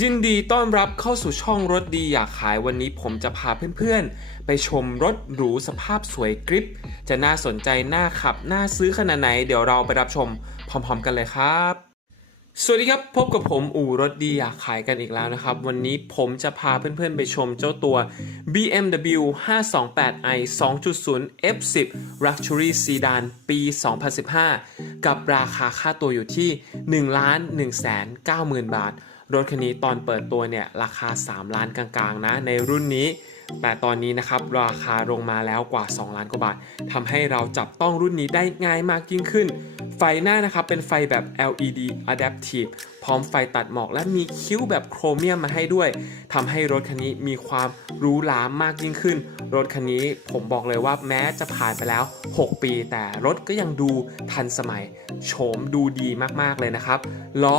ยินดีต้อนรับเข้าสู่ช่องรถดีอยากขายวันนี้ผมจะพาเพื่อนๆ ไปชมรถหรูสภาพสวยกริป จะน่าสนใจน่าขับ น่าซื้อขนาดไหน เดี๋ยวเราไปรับชมพร้อมๆ กันเลยครับ สวัสดีครับพบกับผมอู่รถดีอยากขายกันอีกแล้วนะครับ วันนี้ผมจะพาเพื่อนๆ ไปชมเจ้าตัว BMW 528i 2.0 F10 Luxury Sedan ปี 2015 กับราคาค่าตัวอยู่ที่ 1 1 9 0 0 0 0 บาท รถคันนี้ตอนเปิดตัวเนี่ยราคา 3 ล้านกลางๆนะในรุ่นนี้ แต่ตอนนี้นะครับราคาลงมาแล้วกว่า 2 ล้านกว่าบาททำให้เราจับต้องรุ่นนี้ได้ง่ายมากยิ่งขึ้น ไฟหน้านะครับเป็นไฟแบบ LED Adaptive พร้อมไฟตัดหมอกและมีคิ้วแบบโครเมียมมาให้ด้วยทำให้รถคันนี้มีความหรูหรามากยิ่งขึ้น รถคันนี้ผมบอกเลยว่าแม้จะผ่านไปแล้ว 6 ปี แต่รถก็ยังดูทันสมัย โฉมดูดีมากๆเลยนะครับ ล้อ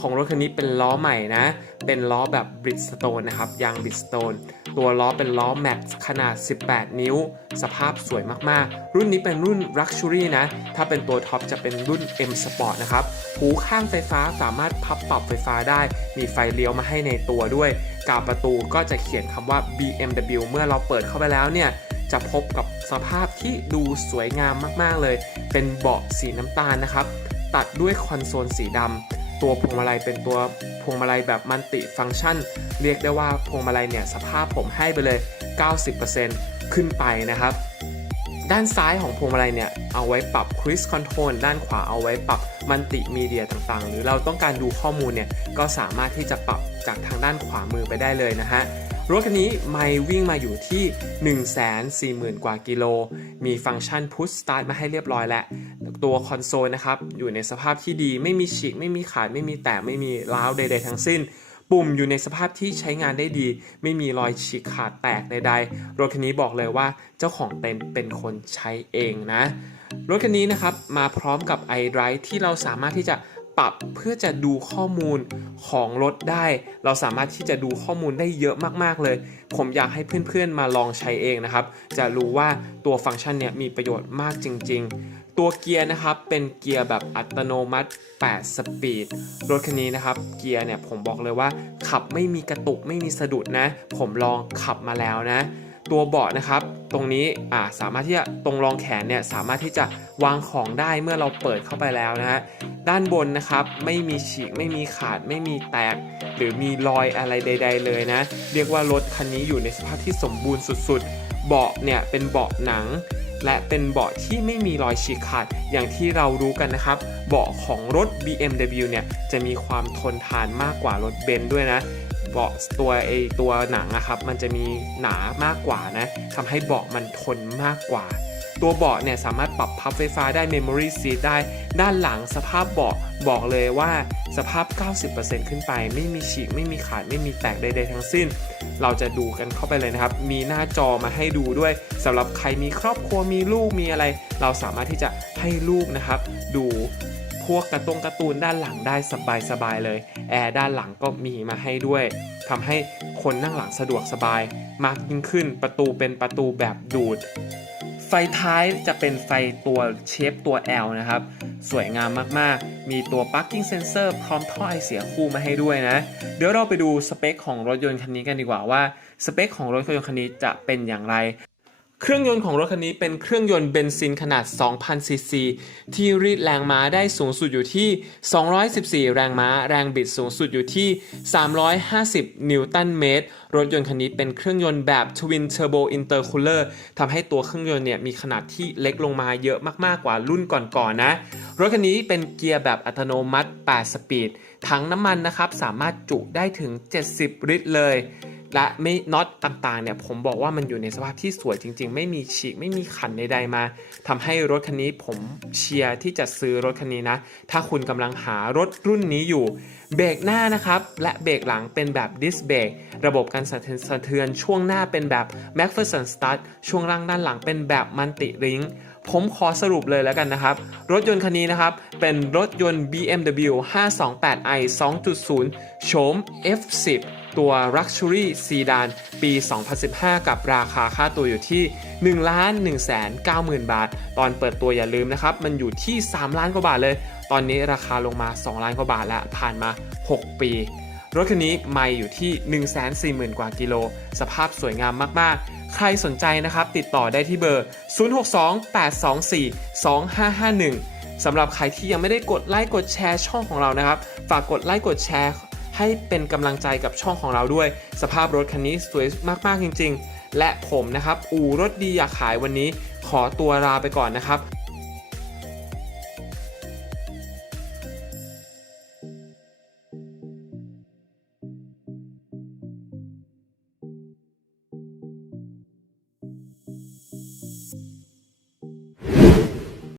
ของรถคันนี้เป็นล้อใหม่นะ เป็นล้อแบบ Bridgestone นะครับยาง Bridgestone ตัวล้อเป็นล้อแม็กขนาด 18 นิ้ว สภาพสวยมากๆ รุ่นนี้เป็นรุ่น Luxury นะ ถ้าเป็นตัวท็อปจะเป็นรุ่น M Sport นะครับ หูข้างไฟฟ้าสามารถพับปรับไฟฟ้าได้ มีไฟเลี้ยวมาให้ในตัวด้วย กาบประตูก็จะเขียนคำว่า BMW เมื่อเราเปิดเข้าไปแล้วเนี่ยจะพบกับสภาพที่ดูสวยงามมากๆเลย เป็นเบาะสีน้ำตาลนะครับ ตัดด้วยคอนโซลสีดำ ตัวพวงมาลัยเป็นตัวพวงมาลัยแบบมัลติฟังก์ชัน เรียกได้ว่าพวงมาลัยเนี่ยสภาพผมให้ไปเลย 90%ขึ้นไปนะครับ ด้านซ้ายของพวงมาลัยเนี่ยเอาไว้ปรับ Cruise Control ด้านขวาเอาไว้ปรับมัลติมีเดียต่างๆ หรือเราต้องการดูข้อมูลเนี่ยก็สามารถที่จะปรับจากทางด้านขวามือไปได้เลยนะฮะรถคันนี้ไม่วิ่งมาอยู่ที่ 140,000 กว่ากิโล มีฟังก์ชัน Push Start มาให้เรียบร้อยแล้ว ตัวคอนโซลนะครับ อยู่ในสภาพที่ดีไม่มีฉีก ไม่มีขาด ไม่มีแตกไม่มีร้าวใดๆทั้งสิ้น ปุ่มอยู่ในสภาพที่ใช้งานได้ดี ไม่มีรอยฉีกขาดแตกใดๆ รถคันนี้บอกเลยว่าเจ้าของเต็มเป็นคนใช้เองนะ รถคันนี้นะครับมาพร้อมกับ iDrive ที่เราสามารถที่จะปรับเพื่อจะดูข้อมูลของรถได้ เราสามารถที่จะดูข้อมูลได้เยอะมากๆเลย ผมอยากให้เพื่อนๆมาลองใช้เองนะครับ จะรู้ว่าตัวฟังก์ชันเนี่ยมีประโยชน์มากจริง ๆ ตัวเกียร์นะครับเป็นเกียร์แบบอัตโนมัติ 8 สปีด รถคันนี้นะครับเกียร์เนี่ยผมบอกเลยว่า ขับไม่มีกระตุกไม่มีสะดุดนะ ผมลองขับมาแล้วนะ ตัวเบาะนะครับ ตรงนี้อ่าสามารถที่จะตรงรองแขนเนี่ยสามารถที่จะวางของได้เมื่อเราเปิดเข้าไปแล้วนะฮะด้านบนนะครับไม่มีฉีกไม่มีขาดไม่มีแตก หรือมีรอยอะไรใด ๆ เลยนะ เรียกว่ารถคันนี้อยู่ในสภาพที่สมบูรณ์สุด ๆ เบาะเนี่ยเป็นเบาะหนัง และเป็นเบาะที่ไม่มีรอยฉีกขาดอย่างที่เรารู้กันนะครับ เบาะของรถ BMW เนี่ยจะมีความทนทานมากกว่ารถเบนซ์ด้วยนะเบาะตัวไอตัวหนังนะครับ มันจะมีหนามากกว่านะทำให้เบาะมันทนมากกว่า ตัวเบาะเนี่ยสามารถปรับพับไฟฟ้าได้ Memory Seat ได้ ด้านหลังสภาพเบาะบอกเลยว่าสภาพ 90%ขึ้นไป ไม่มีฉีก ไม่มีขาด ไม่มีแตกใดๆทั้งสิ้น เราจะดูกันเข้าไปเลยนะครับ มีหน้าจอมาให้ดูด้วยสำหรับใครมีครอบครัวมีลูกมีอะไร เราสามารถที่จะให้ลูกนะครับ ดูพวกกระตงการ์ตูนด้านหลังได้สบายๆเลยแอร์ด้านหลังก็มีมาให้ด้วยทำให้คนนั่งหลังสะดวกสบายมากยิ่งขึ้นประตูเป็นประตูแบบดูด ไฟท้ายจะเป็นไฟตัวเชฟตัว L นะครับ สวยงามมากๆ มีตัว parking sensor พร้อมท่อไอเสียคู่มาให้ด้วยนะ เดี๋ยวเราไปดูสเปคของรถยนต์คันนี้กันดีกว่าว่าสเปคของรถยนต์คันนี้จะเป็นอย่างไร เครื่องยนต์ของรถคันนี้เป็นเครื่องยนต์เบนซินขนาด 2,000 ซีซี ที่รีดแรงม้าได้สูงสุดอยู่ที่ 214 แรงม้า แรงบิดสูงสุดอยู่ที่ 350 นิวตันเมตร รถยนต์คันนี้เป็นเครื่องยนต์แบบ Twin Turbo Intercooler ทำให้ตัวเครื่องยนต์เนี่ยมีขนาดที่เล็กลงมาเยอะมากๆกว่ารุ่นก่อนๆนะรถคันนี้เป็นเกียร์แบบอัตโนมัติ 8 สปีด ถังน้ำมันนะครับสามารถจุได้ถึง 70 ลิตรเลย และไม่น็อตต่างๆเนี่ยผมบอกว่ามันอยู่ในสภาพที่สวยจริง ๆ ไม่มีฉีกไม่มีขันใดๆมาทำให้รถคันนี้ผมเชียร์ที่จะซื้อรถคันนี้นะ ถ้าคุณกำลังหารถรุ่นนี้อยู่ เบรกหน้านะครับ และเบรกหลังเป็นแบบดิสเบรกระบบการสั่นสะเทือนช่วงหน้าเป็นแบบ m a c p h e r s o n Start ช่วงล่างด้านหลังเป็นแบบมันติริงผมขอสรุปเลยแล้วกันนะครับ รถยนต์คันนี้นะครับ เป็นรถยนต์ BMW 528i 2.0 โฉม F10 ตัว Luxury Sedan ปี 2015 กับราคาค่าตัวอยู่ที่ 1 ล้าน1 90,000 บาท ตอนเปิดตัวอย่าลืมนะครับ มันอยู่ที่ 3 ล้านกว่าบาทเลย ตอนนี้ราคาลงมา 2 ล้านกว่าบาทแล้วผ่านมา 6 ปี รถคันนี้ไม่อยู่ที่ 140,000 กว่ากิโล สภาพสวยงามมาก ๆใครสนใจนะครับติดต่อได้ที่เบอร์ 0628242551 สำหรับใครที่ยังไม่ได้กดไลค์กดแชร์ช่องของเรานะครับ ฝากกดไลค์กดแชร์ ให้เป็นกำลังใจกับช่องของเราด้วย สภาพรถคันนี้สวยมากๆจริง ๆ และผมนะครับ อู่รถดีอยากขายวันนี้ ขอตัวลาไปก่อนนะครับ